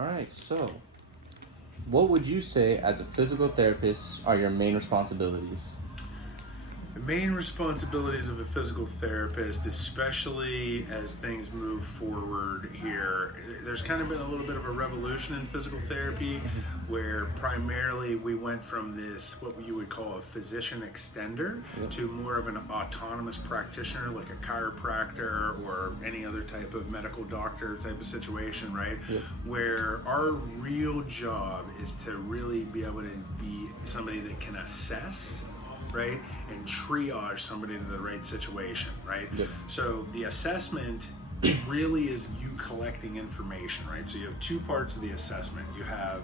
All right, so what would you say as a physical therapist are your main responsibilities? The main responsibilities of a physical therapist, especially as things move forward here, there's kind of been a little bit of a revolution in physical therapy where primarily we went from this, what you would call a physician extender, Yep. to more of an autonomous practitioner like a chiropractor or any other type of medical doctor type of situation, right? Yep. Where our real job is to really be able to be somebody that can assess, right, and triage somebody to the right situation, right? Yep. So the assessment really is you collecting information, right? So you have two parts of the assessment. You have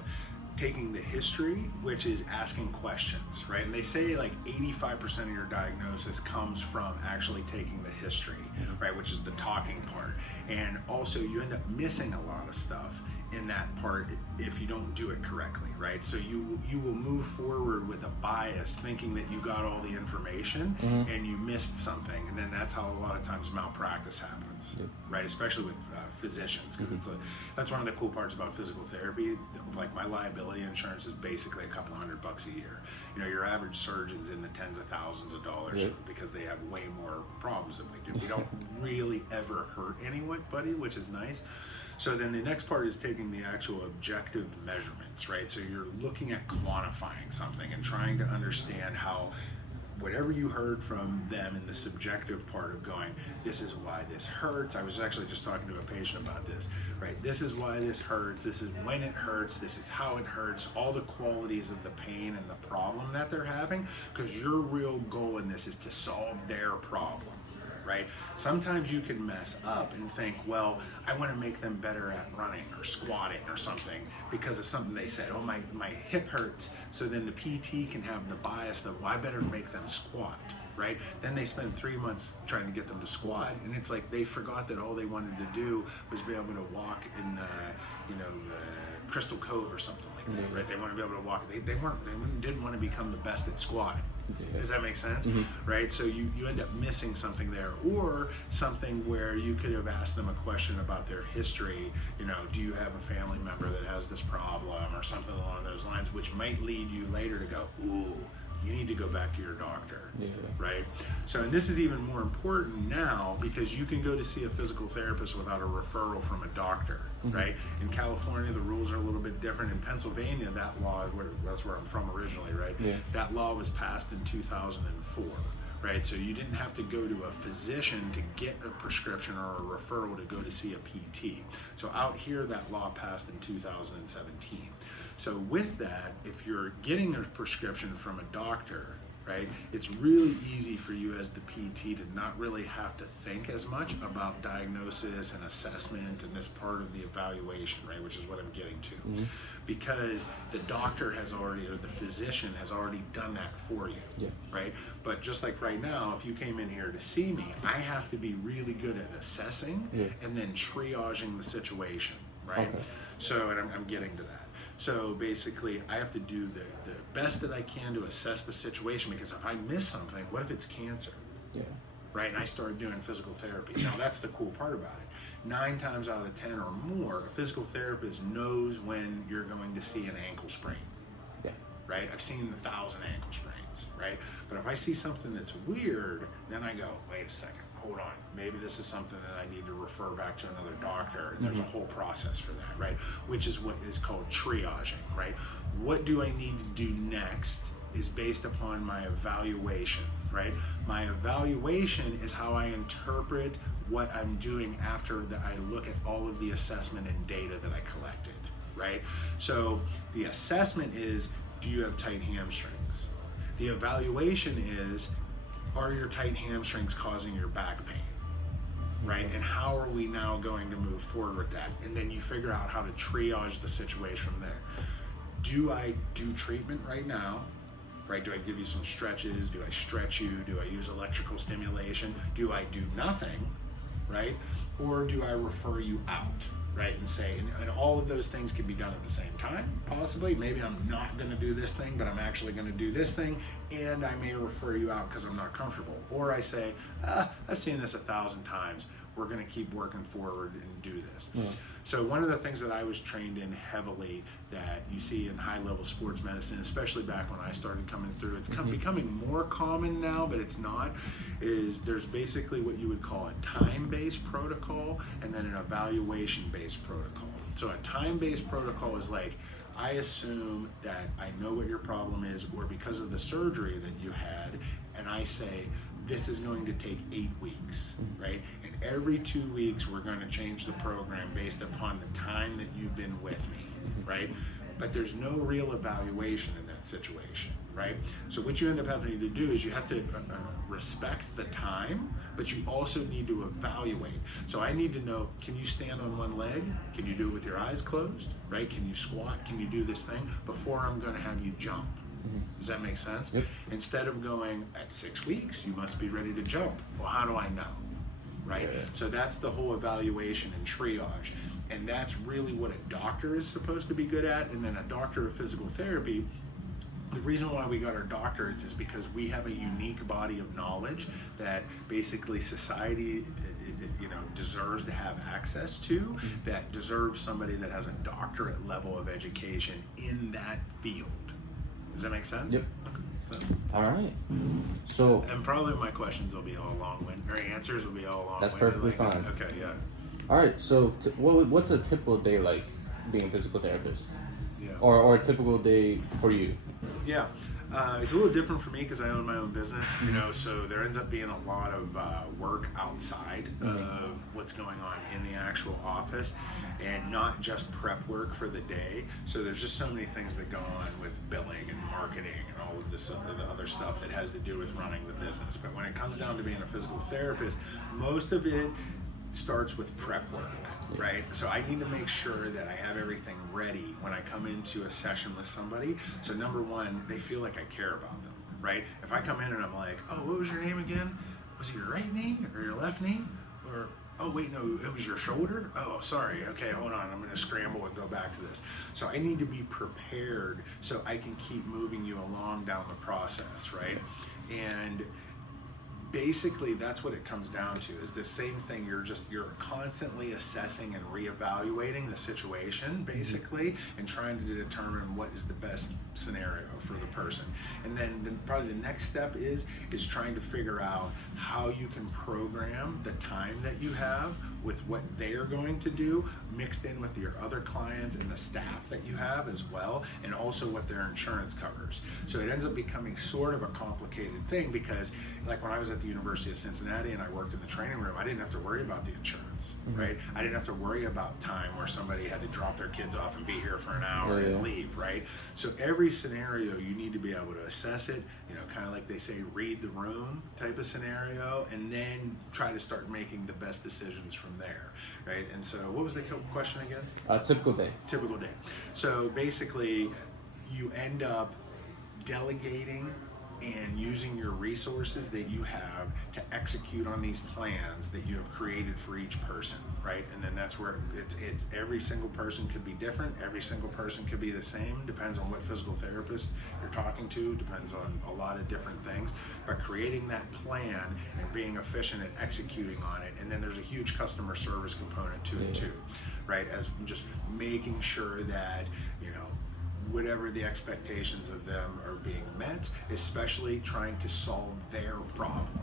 taking the history, which is asking questions, right? And they say like 85% of your diagnosis comes from actually taking the history, right, which is the talking part. And also you end up missing a lot of stuff in that part if you don't do it correctly, right? So you will move forward with a bias thinking that you got all the information and you missed something, and then that's how a lot of times malpractice happens, right? Especially with physicians, because that's one of the cool parts about physical therapy. Like my liability insurance is basically a couple $100 a year. You know, your average surgeon's in the tens of thousands of dollars because they have way more problems than we do. We don't really ever hurt anybody, which is nice. So then the next part is taking the actual objective measurements, right? So you're looking at quantifying something and trying to understand how whatever you heard from them in the subjective part of going, this is why this hurts. I was actually just talking to a patient about this, right? This is why this hurts. This is when it hurts. This is how it hurts. All the qualities of the pain and the problem that they're having, because your real goal in this is to solve their problem. Right? Sometimes you can mess up and think, well, I want to make them better at running or squatting or something because of something they said. Oh, my hip hurts. So then the PT can have the bias of, well, I better make them squat, right? Then they spend 3 months trying to get them to squat, and it's like they forgot that all they wanted to do was be able to walk in, Crystal Cove or something like that, right? They want to be able to walk. They didn't want to become the best at squatting. Does that make sense? Right? So you end up missing something there, or something where you could have asked them a question about their history. You know, do you have a family member that has this problem or something along those lines, which might lead you later to go, ooh, you need to go back to your doctor, right? So, and this is even more important now because you can go to see a physical therapist without a referral from a doctor, right? In California, the rules are a little bit different. In Pennsylvania, that law, that's where I'm from originally, right? That law was passed in 2004. Right, so you didn't have to go to a physician to get a prescription or a referral to go to see a PT. So out here, that law passed in 2017. So with that, if you're getting a prescription from a doctor, right, it's really easy for you as the PT to not really have to think as much about diagnosis and assessment and this part of the evaluation, right, which is what I'm getting to. Because the doctor has already, or the physician has already done that for you, right? But just like right now, if you came in here to see me, I have to be really good at assessing and then triaging the situation, right? So, and I'm getting to that. So basically, I have to do the best that I can to assess the situation, because if I miss something, what if it's cancer? Right? And I started doing physical therapy. Now, that's the cool part about it. 9 times out of 10 or more, a physical therapist knows when you're going to see an ankle sprain. Right? I've seen 1,000 ankle sprains, right? But if I see something that's weird, then I go, wait a second, hold on. Maybe this is something that I need to refer back to another doctor. And there's a whole process for that, right? Which is what is called triaging, right? What do I need to do next is based upon my evaluation, right? My evaluation is how I interpret what I'm doing after that I look at all of the assessment and data that I collected, right? So the assessment is, do you have tight hamstrings? The evaluation is, are your tight hamstrings causing your back pain, right? And how are we now going to move forward with that? And then you figure out how to triage the situation from there. Do I do treatment right now? Right? Do I give you some stretches? Do I stretch you? Do I use electrical stimulation? Do I do nothing? Right? Or do I refer you out? Right? And say, and all of those things can be done at the same time, possibly. Maybe I'm not going to do this thing, but I'm actually going to do this thing, and I may refer you out because I'm not comfortable. Or I say, I've seen this 1,000 times. we're going to keep working forward and do this. Yeah. So one of the things that I was trained in heavily that you see in high-level sports medicine, especially back when I started coming through, it's becoming more common now, but it's not, is there's basically what you would call a time-based protocol and then an evaluation-based protocol. So a time-based protocol is like, I assume that I know what your problem is, or because of the surgery that you had, and I say, this is going to take 8 weeks, right? And every 2 weeks, we're going to change the program based upon the time that you've been with me, right? But there's no real evaluation in that situation, right? So what you end up having to do is you have to respect the time, but you also need to evaluate. So I need to know, can you stand on one leg? Can you do it with your eyes closed, right? Can you squat? Can you do this thing before I'm going to have you jump? Does that make sense? Yep. Instead of going, at 6 weeks, you must be ready to jump. Well, how do I know? Right? Yeah. So that's the whole evaluation and triage. And that's really what a doctor is supposed to be good at. And then a doctor of physical therapy, the reason why we got our doctorates is because we have a unique body of knowledge that basically society deserves to have access to, that deserves somebody that has a doctorate level of education in that field. Does that make sense? Yep. So, All right. So and probably my questions will be all long-winded, or answers will be all long-winded. That's perfectly fine. Okay, yeah. all right. So what's a typical day like being a physical therapist, Yeah. or a typical day for you? Yeah. It's a little different for me because I own my own business, so there ends up being a lot of work outside of what's going on in the actual office, and not just prep work for the day. So there's just so many things that go on with billing and marketing and all of this other stuff that has to do with running the business. But when it comes down to being a physical therapist, most of it starts with prep work, right? So I need to make sure that I have everything ready when I come into a session with somebody. So number one, they feel like I care about them, right? If I come in and I'm like, oh, what was your name again? Was it your right knee or your left knee? Or, oh wait, no, it was your shoulder? Oh, sorry, okay, hold on, I'm gonna scramble and go back to this. So I need to be prepared so I can keep moving you along down the process, right? And basically that's what it comes down to, is the same thing. You're constantly assessing and reevaluating the situation basically, and trying to determine what is the best scenario for the person. And then probably the next step is trying to figure out how you can program the time that you have with what they are going to do, mixed in with your other clients and the staff that you have as well, and also what their insurance covers. So it ends up becoming sort of a complicated thing, because like when I was at the University of Cincinnati and I worked in the training room, I didn't have to worry about the insurance, right? I didn't have to worry about time where somebody had to drop their kids off and be here for an hour and leave, right? So every scenario you need to be able to assess it, kind of like they say, read the room type of scenario, and then try to start making the best decisions from there, right? And so what was the question again? Typical day. Typical day. So basically you end up delegating and using your resources that you have to execute on these plans that you have created for each person, right? And then that's where it's every single person could be different, every single person could be the same, depends on what physical therapist you're talking to, depends on a lot of different things. But creating that plan and being efficient at executing on it, and then there's a huge customer service component to it too, right? As just making sure that whatever the expectations of them are being met, especially trying to solve their problem,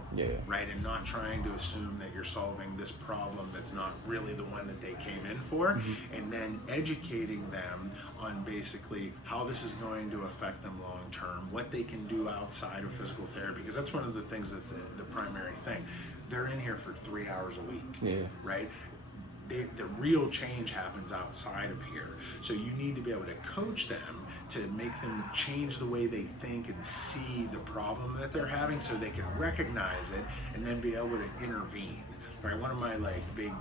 right? And not trying to assume that you're solving this problem that's not really the one that they came in for, and then educating them on basically how this is going to affect them long term, what they can do outside of physical therapy, because that's one of the things that's the primary thing. They're in here for 3 hours a week, right? The real change happens outside of here. So you need to be able to coach them to make them change the way they think and see the problem that they're having, so they can recognize it and then be able to intervene, right? One of my big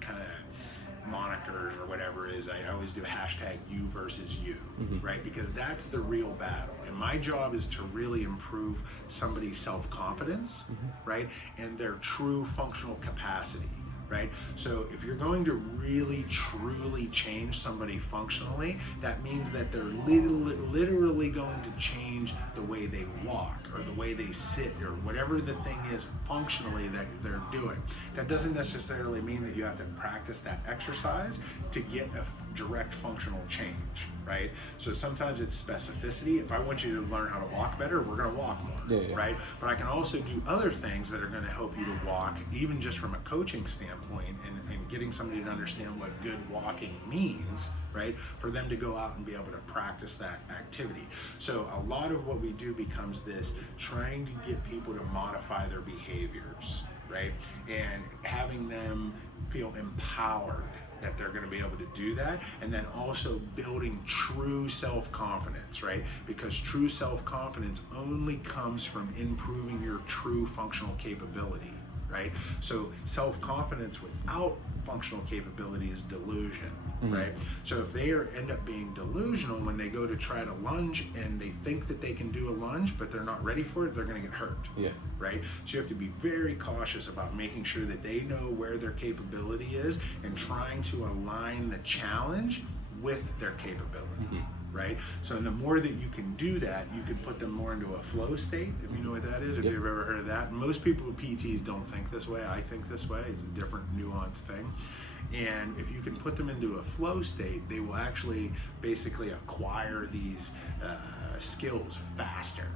kind of monikers or whatever is I always do hashtag you versus you, right? Because that's the real battle. And my job is to really improve somebody's self-confidence, right? And their true functional capacity. right? So if you're going to really truly change somebody functionally, that means that they're literally going to change the way they walk or the way they sit or whatever the thing is functionally that they're doing. That doesn't necessarily mean that you have to practice that exercise to get a direct functional change, right? So sometimes it's specificity. If I want you to learn how to walk better, we're going to walk more, right? But I can also do other things that are going to help you to walk, even just from a coaching standpoint, and getting somebody to understand what good walking means, right? For them to go out and be able to practice that activity. So a lot of what we do becomes this, trying to get people to modify their behaviors, right? And having them feel empowered that they're going to be able to do that, and then also building true self-confidence, right? Because true self-confidence only comes from improving your true functional capability, right? So self-confidence without functional capability is delusion, right? So if they end up being delusional when they go to try to lunge and they think that they can do a lunge but they're not ready for it, they're going to get hurt, right? So you have to be very cautious about making sure that they know where their capability is and trying to align the challenge with their capability, right? So the more that you can do that, you can put them more into a flow state, if you know what that is, if you've ever heard of that. And most people with PTs don't think this way. I think this way. It's a different nuanced thing. And if you can put them into a flow state, they will actually basically acquire these skills faster,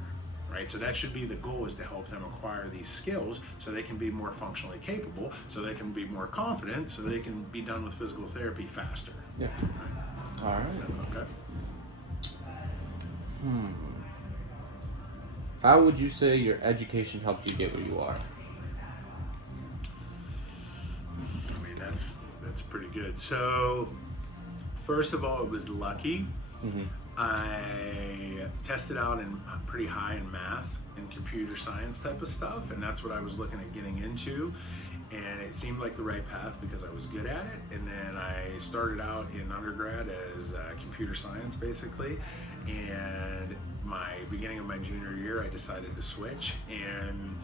right? So that should be the goal, is to help them acquire these skills so they can be more functionally capable, so they can be more confident, so they can be done with physical therapy faster. Yeah. All right. Okay. How would you say your education helped you get where you are? I mean, that's pretty good. So, first of all, it was lucky. I tested out in pretty high in math and computer science type of stuff, and that's what I was looking at getting into. And it seemed like the right path because I was good at it. And then I started out in undergrad as computer science, basically. And beginning of my junior year, I decided to switch. And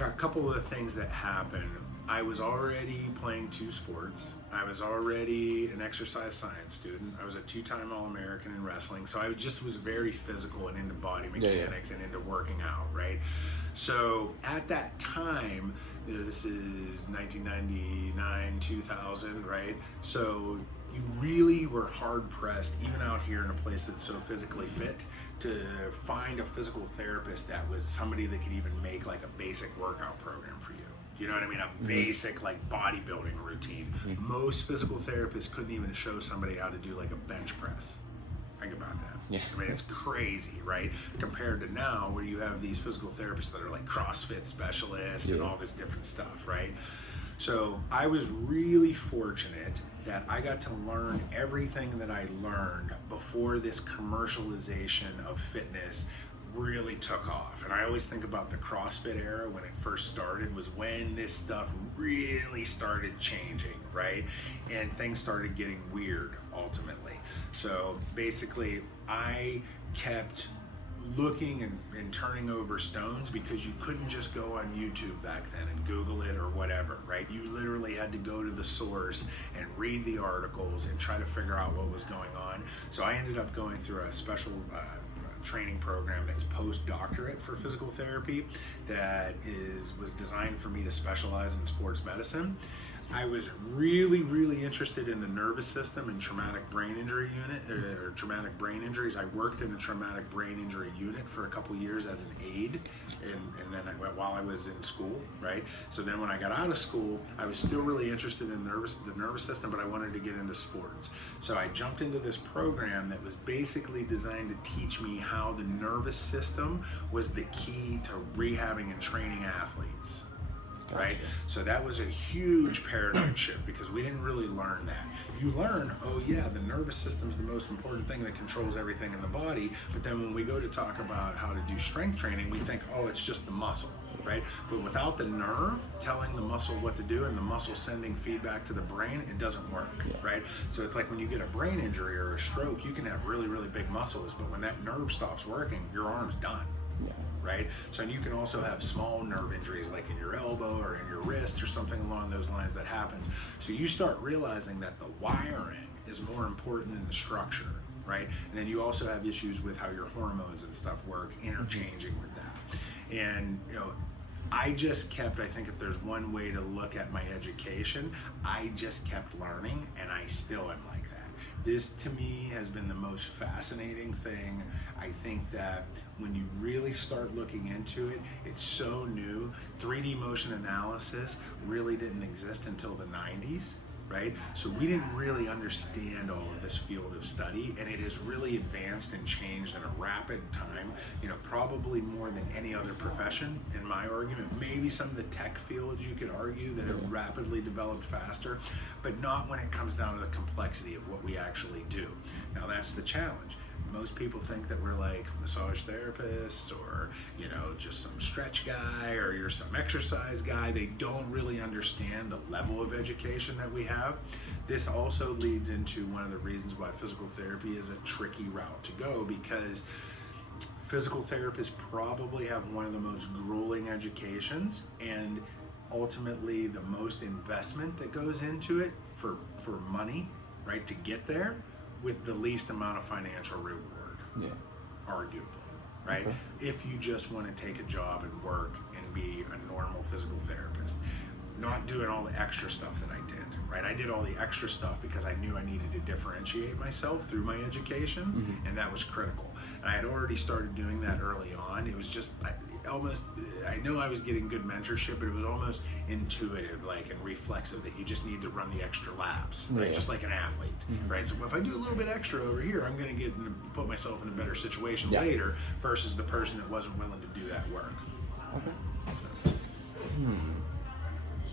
a couple of the things that happened, I was already playing 2 sports. I was already an exercise science student. I was a 2-time All-American in wrestling. So I just was very physical and into body mechanics and into working out, right? So at that time, this is 1999, 2000, right? So you really were hard pressed, even out here in a place that's so physically fit, to find a physical therapist that was somebody that could even make like a basic workout program for you. You know what I mean? A basic like bodybuilding routine. Most physical therapists couldn't even show somebody how to do like a bench press. Think about that. Yeah. I mean, it's crazy, right? Compared to now, where you have these physical therapists that are like CrossFit specialists and all this different stuff, right? So I was really fortunate that I got to learn everything that I learned before this commercialization of fitness really took off. And I always think about the CrossFit era when it first started, was when this stuff really started changing, right? And things started getting weird ultimately. So basically I kept looking and turning over stones, because you couldn't just go on YouTube back then and Google it or whatever, right? You literally had to go to the source and read the articles and try to figure out what was going on. So I ended up going through a special training program that's postdoctorate for physical therapy that was designed for me to specialize in sports medicine. I was really, really interested in the nervous system and traumatic brain injury unit, or traumatic brain injuries. I worked in a traumatic brain injury unit for a couple years as an aide, and then while I was in school, right? So then when I got out of school, I was still really interested in the nervous system, but I wanted to get into sports. So I jumped into this program that was basically designed to teach me how the nervous system was the key to rehabbing and training athletes. Right? So that was a huge paradigm shift, because we didn't really learn that. You learn, oh yeah, the nervous system is the most important thing that controls everything in the body, but then when we go to talk about how to do strength training, we think, oh, it's just the muscle, right? But without the nerve telling the muscle what to do and the muscle sending feedback to the brain, it doesn't work, right? So it's like when you get a brain injury or a stroke, you can have really, really big muscles, but when that nerve stops working, your arm's done. Yeah. right? So you can also have small nerve injuries like in your elbow or in your wrist or something along those lines that happens. So you start realizing that the wiring is more important than the structure, right? And then you also have issues with how your hormones and stuff work, interchanging with that. And I just kept, I think if there's one way to look at my education, I just kept learning, and I still am like that. This to me has been the most fascinating thing. I think that when you really start looking into it, it's so new. 3D motion analysis really didn't exist until the 90s. Right? So we didn't really understand all of this field of study, and it has really advanced and changed in a rapid time, probably more than any other profession in my argument. Maybe some of the tech fields you could argue that have rapidly developed faster, but not when it comes down to the complexity of what we actually do. Now that's the challenge. Most people think that we're like massage therapists or, just some stretch guy or you're some exercise guy. They don't really understand the level of education that we have. This also leads into one of the reasons why physical therapy is a tricky route to go, because physical therapists probably have one of the most grueling educations and ultimately the most investment that goes into it for money, right, to get there, with the least amount of financial reward, arguably, right? Okay. If you just want to take a job and work and be a normal physical therapist, not doing all the extra stuff that I did, right? I did all the extra stuff because I knew I needed to differentiate myself through my education, and that was critical. And I had already started doing that early on. It was just I know I was getting good mentorship, but it was almost intuitive, like, and reflexive, that you just need to run the extra laps, right? Just like an athlete, right? So if I do a little bit extra over here, I'm going to put myself in a better situation later versus the person that wasn't willing to do that work. Okay.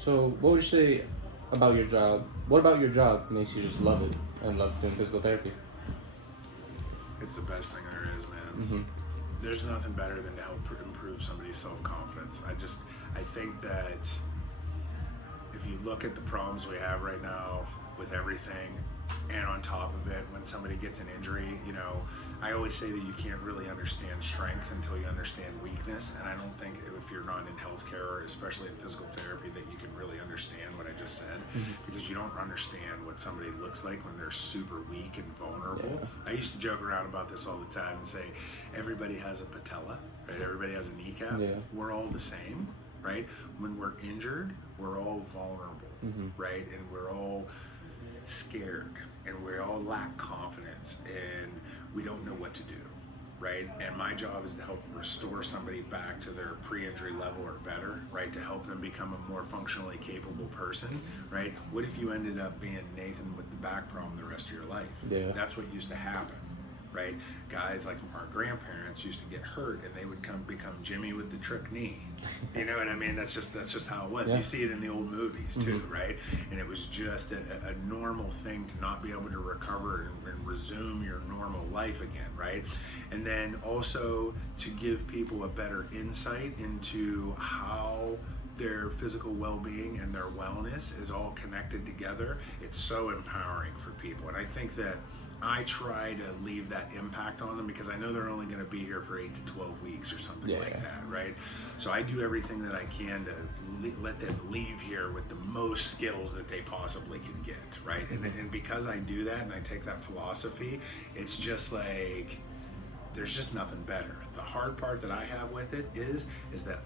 So what would you say about your job? What about your job makes you just love it and love doing physical therapy? It's the best thing there is, man. There's nothing better than to help improve somebody's self-confidence. I think that if you look at the problems we have right now with everything, and on top of it, when somebody gets an injury, I always say that you can't really understand strength until you understand weakness. And I don't think if you're not in healthcare, or especially in physical therapy, that you can really understand what I just said, because you don't understand what somebody looks like when they're super weak and vulnerable. I used to joke around about this all the time and say, everybody has a patella, right? Everybody has a kneecap. We're all the same, right? When we're injured, we're all vulnerable, right? And we're all scared, and we all lack confidence, and we don't know what to do, right? And my job is to help restore somebody back to their pre-injury level or better, right? To help them become a more functionally capable person, right? What if you ended up being Nathan with the back problem the rest of your life? That's what used to happen, right? Guys like our grandparents used to get hurt, and they would become Jimmy with the trick knee. You know what I mean? That's just how it was. You see it in the old movies too, right? And it was just a normal thing to not be able to recover and resume your normal life again, right? And then also to give people a better insight into how their physical well-being and their wellness is all connected together. It's so empowering for people, and I think that I try to leave that impact on them, because I know they're only going to be here for 8 to 12 weeks or something like that, right? So I do everything that I can to let them leave here with the most skills that they possibly can get, right? And because I do that and I take that philosophy, it's just like, there's just nothing better. The hard part that I have with it is that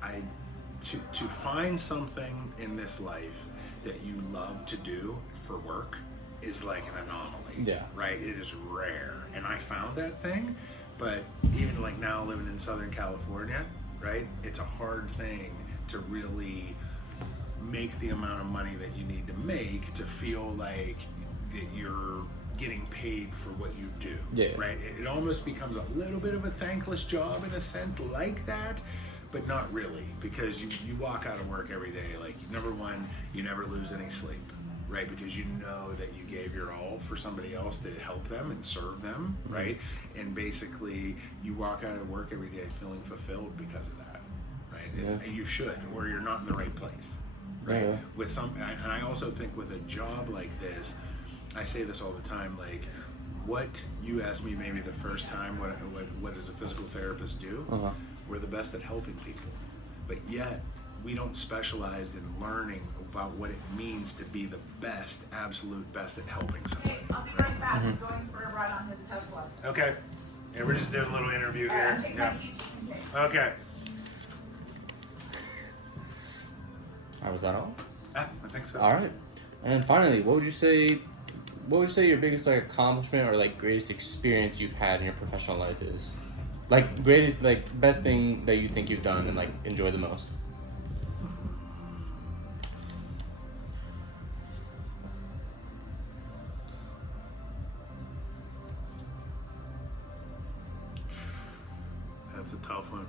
to find something in this life that you love to do for work is like an anomaly, right? It is rare, and I found that thing. But even like now living in Southern California, right, it's a hard thing to really make the amount of money that you need to make to feel like that you're getting paid for what you do, right? It almost becomes a little bit of a thankless job in a sense like that, but not really, because you walk out of work every day, like, number one, you never lose any sleep, right? Because you know that you gave your all for somebody else to help them and serve them, right? And basically, you walk out of work every day feeling fulfilled because of that, right? And you should, or you're not in the right place, right? With and I also think with a job like this, I say this all the time, like, what you asked me maybe the first time, what does a physical therapist do? We're the best at helping people, but yet we don't specialize in learning about what it means to be the best, absolute best at helping somebody. Hey, I'll be right back. I'm going for a ride on his Tesla. Okay. Yeah, we're just doing a little interview here. I'm taking my keys to the container. Okay. Was that all? I think so. All right. And finally, what would you say your biggest like accomplishment or like greatest experience you've had in your professional life is? Like greatest, like best thing that you think you've done and like enjoy the most. That's a tough one.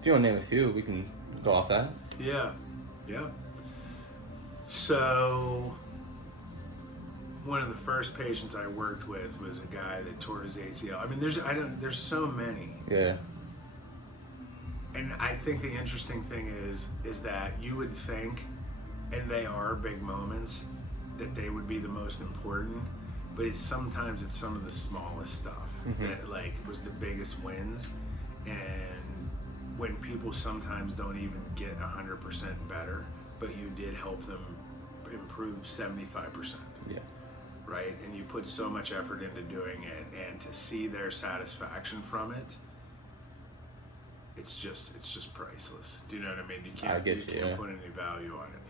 If you want to name a few, we can go off that. Yeah. So, one of the first patients I worked with was a guy that tore his ACL. I mean, there's so many. Yeah. And I think the interesting thing is that you would think, and they are big moments, that they would be the most important, but sometimes it's some of the smallest stuff that like was the biggest wins. And when people sometimes don't even get 100% better, but you did help them improve 75%. Yeah. Right? And you put so much effort into doing it, and to see their satisfaction from it, it's just priceless. Do you know what I mean? You can't put any value on it.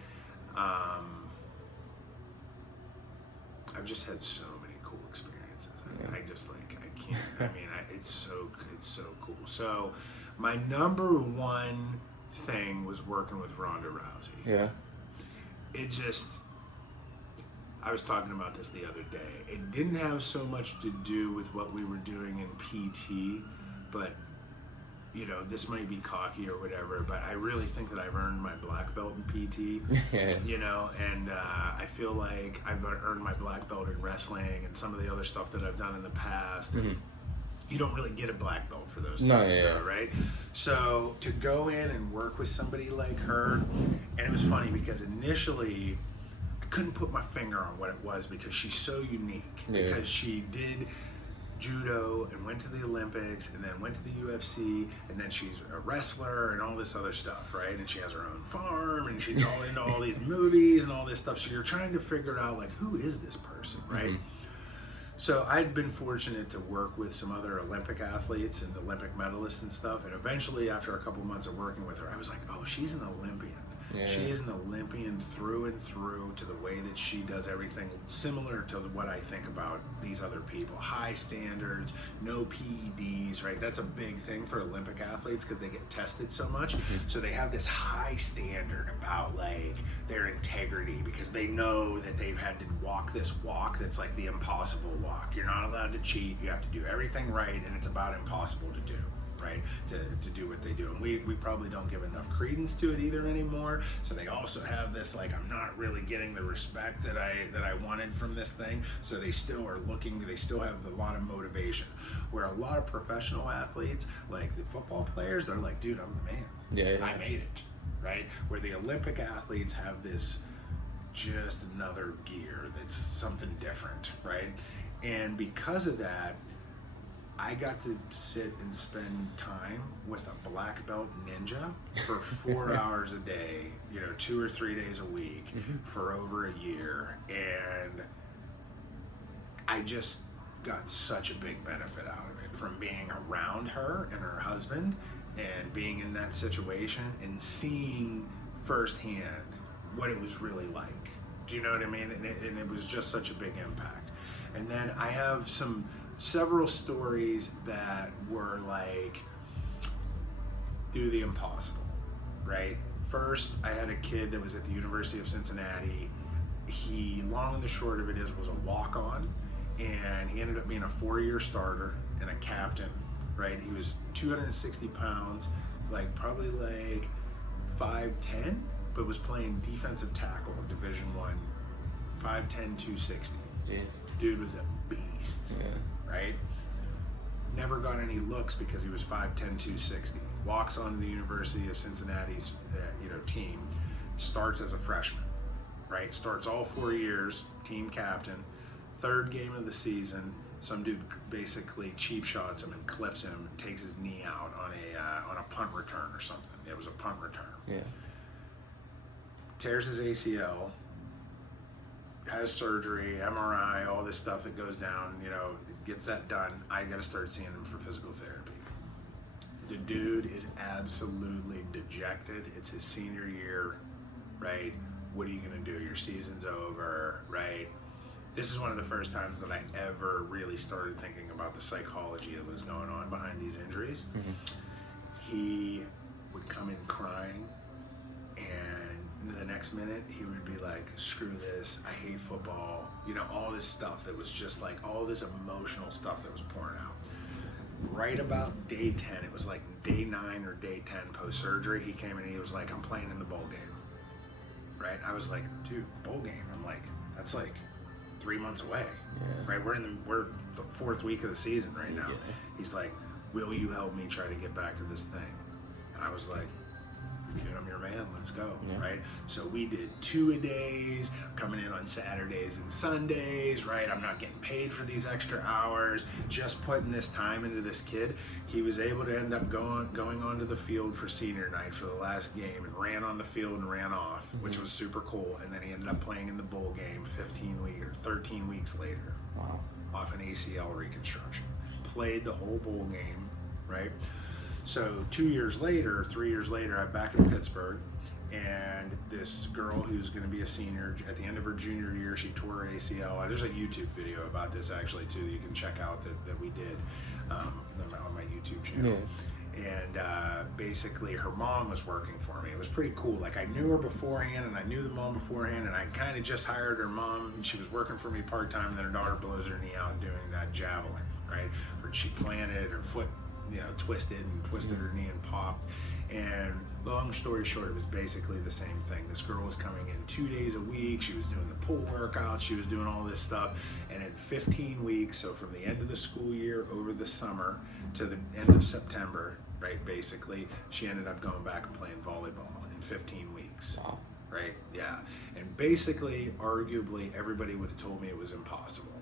I've just had so many cool experiences. I can't. I mean, it's so cool. So, my number one thing was working with Ronda Rousey. Yeah. I was talking about this the other day. It didn't have so much to do with what we were doing in PT, but this might be cocky or whatever, but I really think that I've earned my black belt in PT. Yeah. And I feel like I've earned my black belt in wrestling and some of the other stuff that I've done in the past. And you don't really get a black belt for those things, right? So to go in and work with somebody like her, and it was funny because initially I couldn't put my finger on what it was because she's so unique. Yeah. Because she did judo and went to the Olympics and then went to the UFC, and then she's a wrestler and all this other stuff, right? And she has her own farm and she's all into all these movies and all this stuff. So you're trying to figure out like, who is this person, right? So I'd been fortunate to work with some other Olympic athletes and Olympic medalists and stuff. And eventually, after a couple months of working with her, I was like, oh, she's an Olympian. Yeah. She is an Olympian through and through, to the way that she does everything similar to what I think about these other people. High standards, no PEDs, right? That's a big thing for Olympic athletes because they get tested so much. So they have this high standard about like their integrity because they know that they've had to walk this walk that's like the impossible walk. You're not allowed to cheat. You have to do everything right, and it's about impossible to do. Right, to do what they do, and we probably don't give enough credence to it either anymore. So they also have this like, I'm not really getting the respect that I wanted from this thing. So they still are looking. They still have a lot of motivation. Where a lot of professional athletes, like the football players, they're like, dude, I'm the man. Yeah. I made it. Right. Where the Olympic athletes have this just another gear that's something different. Right. And because of that, I got to sit and spend time with a black belt ninja for 4 hours a day, 2 or 3 days a week for over a year. And I just got such a big benefit out of it from being around her and her husband and being in that situation and seeing firsthand what it was really like. Do you know what I mean? And it was just such a big impact. And then I have several stories that were like, do the impossible, right? First, I had a kid that was at the University of Cincinnati. He, long and the short of it was a walk-on, and he ended up being a 4-year starter and a captain, right? He was 260 pounds, probably 5'10", but was playing defensive tackle, Division I, 5'10", 260. Jeez. Dude was a beast. Yeah. Right? Never got any looks because he was 5'10", 260. Walks on the University of Cincinnati's team, starts as a freshman, right? Starts all 4 years, team captain, Third game of the season, some dude basically cheap shots him and clips him and takes his knee out on a punt return or something. It was a punt return. Yeah. Tears his ACL, has surgery, MRI, all this stuff that goes down, gets that done. I got to start seeing him for physical therapy. The dude is absolutely dejected. It's his senior year, right? What are you going to do? Your season's over, right? This is one of the first times that I ever really started thinking about the psychology that was going on behind these injuries. He would come in crying, and the next minute he would be like, screw this, I hate football, all this stuff that was just like all this emotional stuff that was pouring out. Right about day 10, it was like day 9 or day 10 post-surgery, he came in and he was like, I'm playing in the bowl game, right? I was like, dude, bowl game? I'm like, that's like 3 months away, right? We're the 4th week of the season right now. He's like, will you help me try to get back to this thing? And I was like, dude, I'm your man, let's go, right? So we did 2-a-days, coming in on Saturdays and Sundays, right? I'm not getting paid for these extra hours, just putting this time into this kid. He was able to end up going onto the field for senior night for the last game and ran on the field and ran off, which was super cool. And then he ended up playing in the bowl game 13 weeks later. Wow. Off an ACL reconstruction. Played the whole bowl game, right? So 3 years later, I'm back in Pittsburgh, and this girl who's going to be a senior at the end of her junior year, she tore her ACL. There's a YouTube video about this actually too that you can check out that we did on my YouTube channel. And basically her mom was working for me. It was pretty cool. Like, I knew her beforehand and I knew the mom beforehand, and I kind of just hired her mom, and she was working for me part-time, and then her daughter blows her knee out doing that javelin, right? Or she planted her foot, twisted her knee and popped. And long story short, it was basically the same thing. This girl was coming in 2 days a week. She was doing the pull workouts. She was doing all this stuff. And in 15 weeks, so from the end of the school year over the summer to the end of September, right, basically, she ended up going back and playing volleyball in 15 weeks. Wow. Right? Yeah. And basically, arguably, everybody would have told me it was impossible.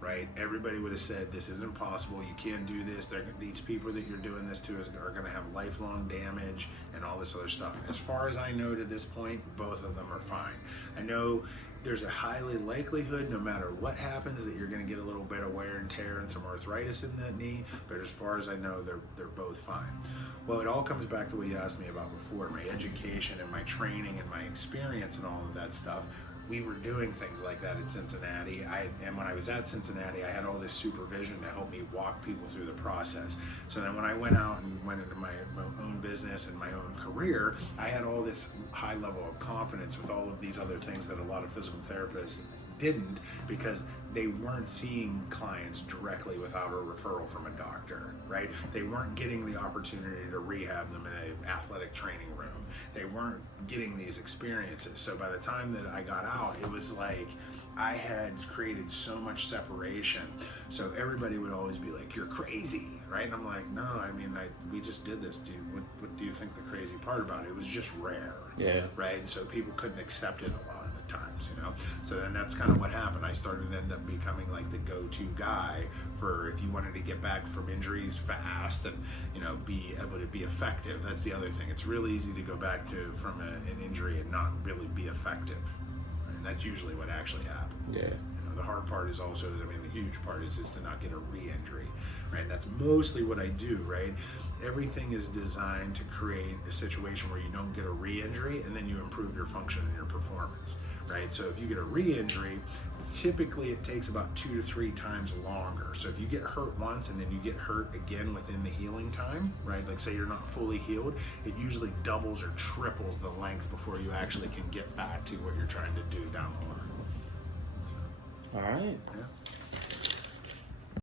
Right? Everybody would have said, this isn't possible, you can't do this, these people that you're doing this to are going to have lifelong damage and all this other stuff. As far as I know to this point, both of them are fine. I know there's a highly likelihood, no matter what happens, that you're going to get a little bit of wear and tear and some arthritis in that knee, but as far as I know, they're both fine. Well, it all comes back to what you asked me about before, my education and my training and my experience and all of that stuff. We were doing things like that at Cincinnati. And when I was at Cincinnati, I had all this supervision to help me walk people through the process. So then when I went out and went into my own business and my own career, I had all this high level of confidence with all of these other things that a lot of physical therapists didn't, because they weren't seeing clients directly without a referral from a doctor, right? They weren't getting the opportunity to rehab them in an athletic training room. They weren't getting these experiences. So by the time that I got out, it was like I had created so much separation. So everybody would always be like, you're crazy, right? And I'm like, no, I mean, we just did this. What do you think the crazy part about it? It was just rare, right? So people couldn't accept it a lot of the times, So then that's kind of what happened. I started to end up becoming like the go-to guy for if you wanted to get back from injuries fast and, be able to be effective. That's the other thing. It's really easy to go back from an injury and not really be effective. And that's usually what actually happens. Yeah. The hard part is also, the huge part is to not get a re-injury, right? That's mostly what I do, right? Everything is designed to create a situation where you don't get a re-injury and then you improve your function and your performance, right? So if you get a re-injury, typically it takes about 2 to 3 times longer. So if you get hurt once and then you get hurt again within the healing time, right? Like say you're not fully healed, it usually doubles or triples the length before you actually can get back to what you're trying to do down the line. All right. Yeah.